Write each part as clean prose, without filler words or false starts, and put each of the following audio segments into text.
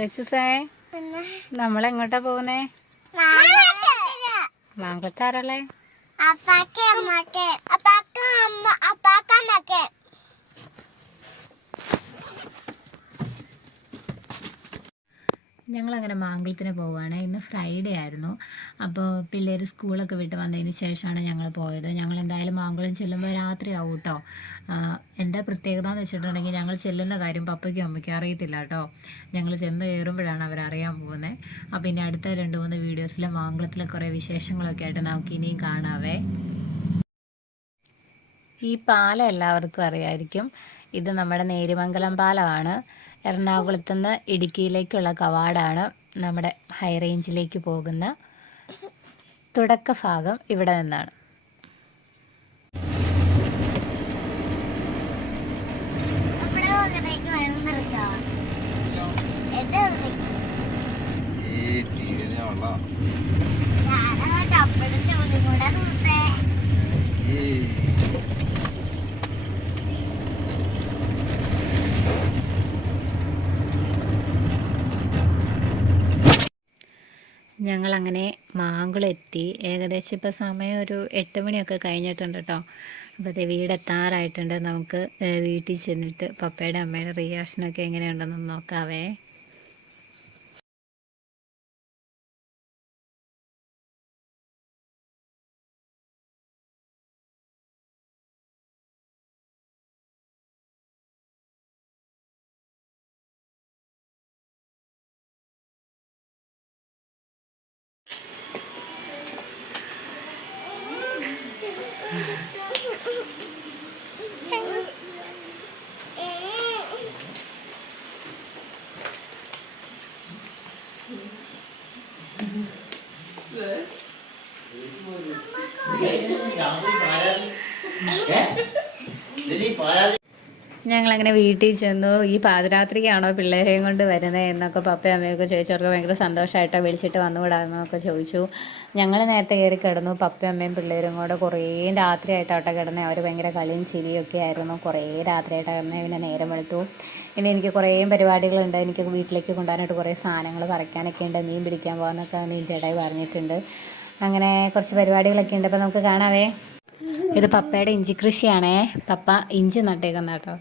ലക്ഷ്യസേ നമ്മളെങ്ങോട്ടാ പോകുന്നേ? മാങ്കുളത്താരല്ലേ? ഞങ്ങളങ്ങനെ മാങ്കുളത്തിന് പോവുകയാണ്. ഇന്ന് ഫ്രൈഡേ ആയിരുന്നു. അപ്പോൾ പിള്ളേർ സ്കൂളൊക്കെ വിട്ട് വന്നതിന് ശേഷമാണ് ഞങ്ങൾ പോയത്. ഞങ്ങൾ എന്തായാലും മാങ്കുളം ചെല്ലുമ്പോൾ രാത്രിയാവും കേട്ടോ. എന്താ പ്രത്യേകത എന്ന് വെച്ചിട്ടുണ്ടെങ്കിൽ ഞങ്ങൾ ചെല്ലുന്ന കാര്യം പപ്പയ്ക്കും അമ്മയ്ക്കും അറിയത്തില്ല കേട്ടോ. ഞങ്ങൾ ചെന്ന് കയറുമ്പോഴാണ് അവരറിയാൻ പോകുന്നത്. അപ്പോൾ ഇനി അടുത്ത 2-3 വീഡിയോസിൽ മാങ്കുളത്തിലെ കുറേ വിശേഷങ്ങളൊക്കെ ആയിട്ട് നമുക്ക് ഇനിയും കാണാവേ. ഈ പാലം എല്ലാവർക്കും അറിയായിരിക്കും. ഇത് നമ്മുടെ നേര്യമംഗലം പാലമാണ്. എറണാകുളത്തു നിന്ന് ഇടുക്കിയിലേക്കുള്ള കവാടാണ്. നമ്മുടെ ഹൈ റേഞ്ചിലേക്ക് പോകുന്ന തുടക്ക ഭാഗം ഇവിടെ നിന്നാണ്. ഞങ്ങളങ്ങനെ മാങ്കുളം എത്തി. ഏകദേശം ഇപ്പോൾ സമയം ഒരു 8 മണിയൊക്കെ കഴിഞ്ഞിട്ടുണ്ട് കേട്ടോ. അപ്പോൾ വീടെത്താറായിട്ടുണ്ട്. നമുക്ക് വീട്ടിൽ ചെന്നിട്ട് പപ്പയുടെ അമ്മയുടെ റിയാക്ഷനൊക്കെ എങ്ങനെയുണ്ടെന്ന് നോക്കാവേ. ഞങ്ങളങ്ങനെ വീട്ടിൽ ചെന്നു. ഈ പാതിരാത്രിക്കാണോ പിള്ളേരെയും കൊണ്ട് വരുന്നത് എന്നൊക്കെ പപ്പയും അമ്മയൊക്കെ ചോദിച്ചവർക്ക് ഭയങ്കര സന്തോഷമായിട്ടോ വിളിച്ചിട്ട് വന്നുകൂടാമെന്നൊക്കെ ചോദിച്ചു. ഞങ്ങൾ നേരത്തെ കയറി കിടന്നു. പപ്പയും അമ്മയും പിള്ളേരും കൂടെ കുറേ രാത്രിയായിട്ടോട്ടെ കിടന്നത്. അവർ ഭയങ്കര കളിയും ചിരിയൊക്കെ ആയിരുന്നു. കുറേ രാത്രിയായിട്ട് കിടന്നത്. പിന്നെ നേരം വെളുത്തു. ഇനി എനിക്ക് കുറേ പരിപാടികളുണ്ട്. എനിക്ക് വീട്ടിലേക്ക് കൊണ്ടുപോകാനായിട്ട് കുറേ സാധനങ്ങൾ പറിക്കാനൊക്കെ ഉണ്ട്. മീൻ പിടിക്കാൻ പോകാനൊക്കെ മീൻ ചേട്ടായി പറഞ്ഞിട്ടുണ്ട്. അങ്ങനെ കുറച്ച് പരിപാടികളൊക്കെ ഉണ്ട്. അപ്പോൾ നമുക്ക് കാണാവേ. ഇത് പപ്പയുടെ ഇഞ്ചി കൃഷിയാണേ. പപ്പ ഇഞ്ചി നട്ടേക്കുന്ന കേട്ടോ.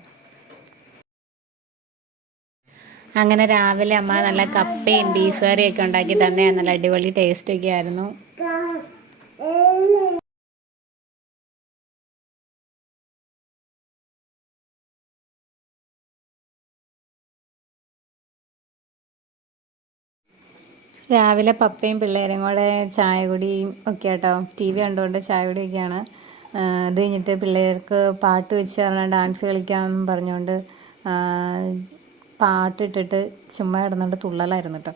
അങ്ങനെ രാവിലെ അമ്മ നല്ല കപ്പയും ബീഫ് കറിയൊക്കെ ഉണ്ടാക്കി തന്നെ. നല്ല അടിപൊളി ടേസ്റ്റൊക്കെ ആയിരുന്നു. രാവിലെ പപ്പയും പിള്ളേരും കൂടെ ചായ കുടിയും ഒക്കെ കേട്ടോ. TV കണ്ടുകൊണ്ട് ചായ കുടിയൊക്കെയാണ്. അത് കഴിഞ്ഞിട്ട് പിള്ളേർക്ക് പാട്ട് വെച്ച് പറഞ്ഞാൽ ഡാൻസ് കളിക്കാമെന്നും പറഞ്ഞുകൊണ്ട് പാട്ടിട്ടിട്ട് ചുമ്മാ കിടന്നുകൊണ്ട് തുള്ളലായിരുന്നു കേട്ടോ.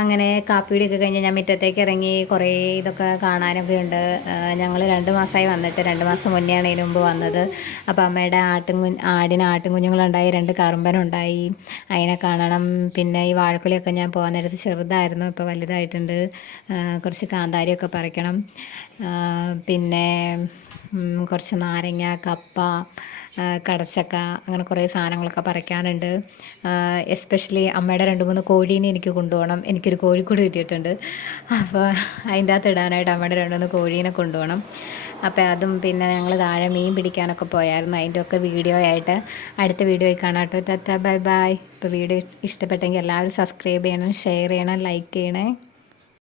അങ്ങനെ കാപ്പിയുടെയൊക്കെ കഴിഞ്ഞ് ഞാൻ മുറ്റത്തേക്ക് ഇറങ്ങി. കുറേ ഇതൊക്കെ കാണാനൊക്കെ ഉണ്ട്. ഞങ്ങൾ 2 മാസമായി വന്നിട്ട്. 2 മാസം മുന്നെയാണ് ഇതിന് മുമ്പ് വന്നത്. അപ്പോൾ അമ്മയുടെ ആടിന് കുഞ്ഞുങ്ങളുണ്ടായി. 2 കറുമ്പനുണ്ടായി. അതിനെ കാണണം. പിന്നെ ഈ വാഴക്കുലയൊക്കെ ഞാൻ പോകാൻ നേരത്ത് ചെറുതായിരുന്നു. ഇപ്പോൾ വലുതായിട്ടുണ്ട്. കുറച്ച് കാന്താരിയൊക്കെ പറിക്കണം. പിന്നെ കുറച്ച് നാരങ്ങ, കപ്പ, കടച്ചക്ക, അങ്ങനെ കുറേ സാധനങ്ങളൊക്കെ പറിക്കാനുണ്ട്. എസ്പെഷ്യലി അമ്മയുടെ 2-3 കോഴീനെ എനിക്ക് കൊണ്ടുപോകണം. എനിക്കൊരു കോഴിക്കൂട് കിട്ടിയിട്ടുണ്ട്. അപ്പോൾ അതിൻ്റെ അകത്ത് ഇടാനായിട്ട് അമ്മയുടെ 2-3 കോഴീനെ കൊണ്ടുപോകണം. അപ്പോൾ അതും പിന്നെ ഞങ്ങൾ താഴെ മീൻ പിടിക്കാനൊക്കെ പോയായിരുന്നു. അതിൻ്റെ ഒക്കെ വീഡിയോ ആയിട്ട് അടുത്ത വീഡിയോയിൽ കാണാം കേട്ടോ. Bye bye. ഇപ്പോൾ വീഡിയോ ഇഷ്ടപ്പെട്ടെങ്കിൽ എല്ലാവരും സബ്സ്ക്രൈബ് ചെയ്യണം, ഷെയർ ചെയ്യണം, ലൈക്ക് ചെയ്യണേ.